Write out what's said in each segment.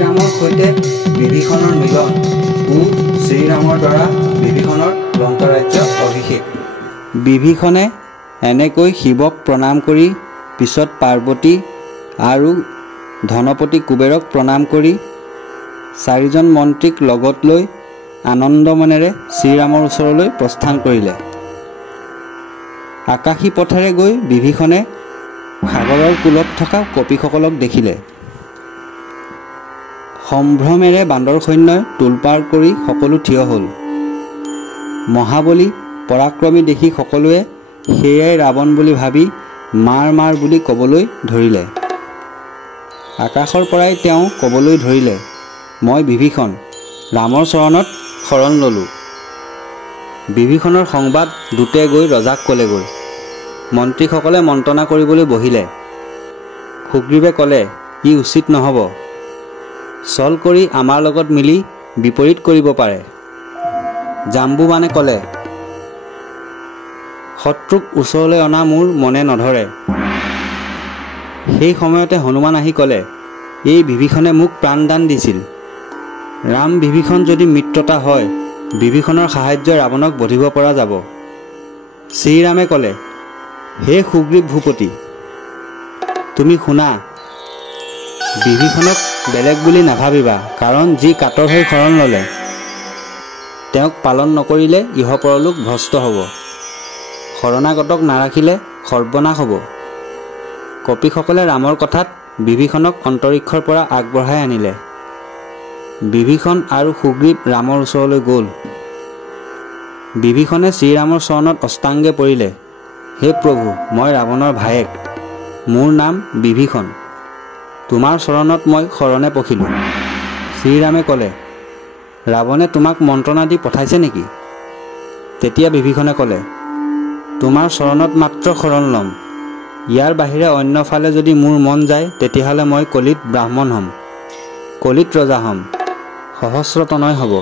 শ্ৰীৰামৰ সৈতে বিভীষণৰ মিলন ও শ্ৰীৰামৰ দ্বাৰা বিভীষণৰ লংকা ৰাজ্য অভিষেক। বিভীষণে এনেকৈ শিৱক প্ৰণাম কৰি পিছত পাৰ্বতী আৰু ধনপতি কুবেৰক প্ৰণাম কৰি চাৰিজন মন্ত্ৰীক লগত লৈ আনন্দ মনেৰে শ্ৰীৰামৰ ওচৰলৈ প্ৰস্থান কৰিলে। আকাশী পথেৰে গৈ বিভীষণে সাগৰৰ কূলত থকা কপিসকলক দেখিলে। সম্ভ্ৰমেৰে বান্দৰ সৈন্যই তোলপাৰ কৰি সকলো থিয় হ'ল। মহাবলী পৰাক্ৰমী দেখি সকলোৱে সেয়াই ৰাৱণ বুলি ভাবি মাৰ মাৰ বুলি ক'বলৈ ধৰিলে। আকাশৰ পৰাই তেওঁ ক'বলৈ ধৰিলে, মই বিভীষণ ৰামৰ চৰণত শৰণ ল'লোঁ। বিভীষণৰ সংবাদ দূতে গৈ ৰজাক ক'লেগৈ। মন্ত্ৰীসকলে মন্ত্ৰণা কৰিবলৈ বহিলে। সুগ্ৰীৱে ক'লে, ই উচিত নহ'ব। ছল কৰি আমাৰ লগত মিলি বিপৰীত কৰিব পাৰে। জাম্বুবানে ক'লে, শত্ৰুক ওচৰলৈ অনা মোৰ মনে নধৰে। সেই সময়তে হনুমান আহি ক'লে, এই বিভীষণে মোক প্ৰাণদান দিছিল। ৰাম বিভীষণ যদি মিত্ৰতা হয়, বিভীষণৰ সাহায্যই ৰাৱণক বধিব পৰা যাব। শ্ৰীৰামে ক'লে, হে সুগ্ৰীৱ ভূপতি, তুমি শুনা, বিভীষণক বেলেগ বুলি নাভাবিবা, কাৰণ যি কাতৰ হৈ শৰণ ল'লে তেওঁক পালন নকৰিলে ইহপৰলোক ভ্ৰষ্ট হ'ব। শৰণাগতক নাৰাখিলে সৰ্বনাশ হ'ব। কপিসকলে ৰামৰ কথাত বিভীষণক অন্তৰীক্ষৰ পৰা আগবঢ়াই আনিলে। বিভীষণ আৰু সুগ্ৰীৱ ৰামৰ ওচৰলৈ গ'ল। বিভীষণে শ্ৰীৰামৰ চৰণত অষ্টাংগে পৰিলে, হে প্ৰভু, মই ৰাৱণৰ ভায়েক, মোৰ নাম বিভীষণ, তোমাৰ চৰণত মই শৰণে পখিলোঁ। শ্ৰীৰামে ক'লে, ৰাৱণে তোমাক মন্ত্ৰণা দি পঠাইছে নেকি? তেতিয়া বিভীষণে ক'লে, তোমাৰ চৰণত মাত্ৰ শৰণ ল'ম। ইয়াৰ বাহিৰে অন্য ফালে যদি মোৰ মন যায়, তেতিয়াহ'লে মই কলিত ব্ৰাহ্মণ হ'ম, কলিত ৰজা হ'ম, সহস্ৰতনয় হ'ব।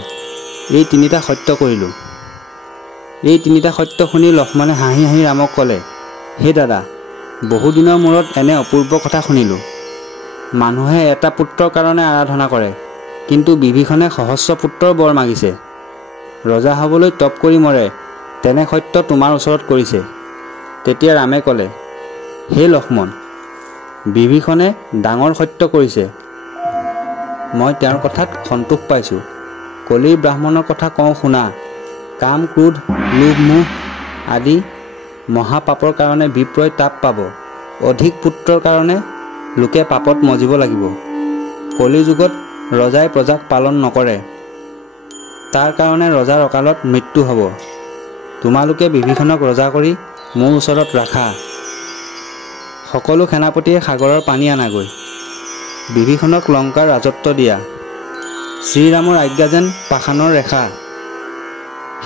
এই তিনিটা সত্য কৰিলোঁ। এই তিনিটা সত্য শুনি লক্ষ্মণে হাঁহি হাঁহি ৰামক ক'লে, হে দাদা, বহুদিনৰ মূৰত এনে অপূৰ্ব কথা শুনিলোঁ। মানুহে এটা পুত্ৰৰ কাৰণে আৰাধনা কৰে, কিন্তু বিভীষণে সহস্ৰ পুত্ৰৰ বৰ মাগিছে। ৰজা হ'বলৈ তপ কৰি মৰে, তেনে সত্য তোমাৰ ওচৰত কৰিছে। তেতিয়া ৰামে ক'লে, হে লক্ষ্মণ, বিভীষণে ডাঙৰ সত্য কৰিছে। মই তেওঁৰ কথাত সন্তোষ পাইছোঁ। কলিৰ ব্ৰাহ্মণৰ কথা কওঁ শুনা। কাম, ক্ৰোধ, লোভ, মোহ আদি মহাপাপৰ কাৰণে বিপ্ৰই তাপ পাব। অধিক পুত্ৰৰ কাৰণে লোকে পাপত মজিব লাগিব। কলি যুগত ৰজাই প্ৰজাক পালন নকৰে, তাৰ কাৰণে ৰজাৰ অকালত মৃত্যু হ'ব। তোমালোকে বিভীষণক ৰজা কৰি মোৰ ওচৰত ৰাখা। সকলো সেনাপতিয়ে সাগৰৰ পানী আনাগৈ। বিভীষণক লংকাৰ ৰাজত্ব দিয়া। শ্ৰীৰামৰ আজ্ঞা যেন পাষাণৰ ৰেখা।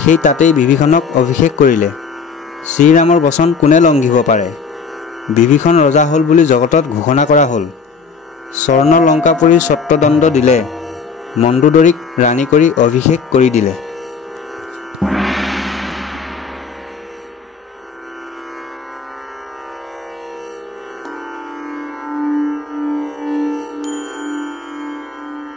সেই তাতেই বিভীষণক অভিষেক কৰিলে। শ্ৰীৰামৰ বচন কোনে লংঘিব পাৰে? বিভীষণ ৰজা হ'ল বুলি জগতত ঘোষণা কৰা হ'ল। স্বৰ্ণ লংকাপুৰীৰ ছত্ৰদণ্ড দিলে। মণ্ডোদৰীক ৰাণী কৰি অভিষেক কৰি দিলে।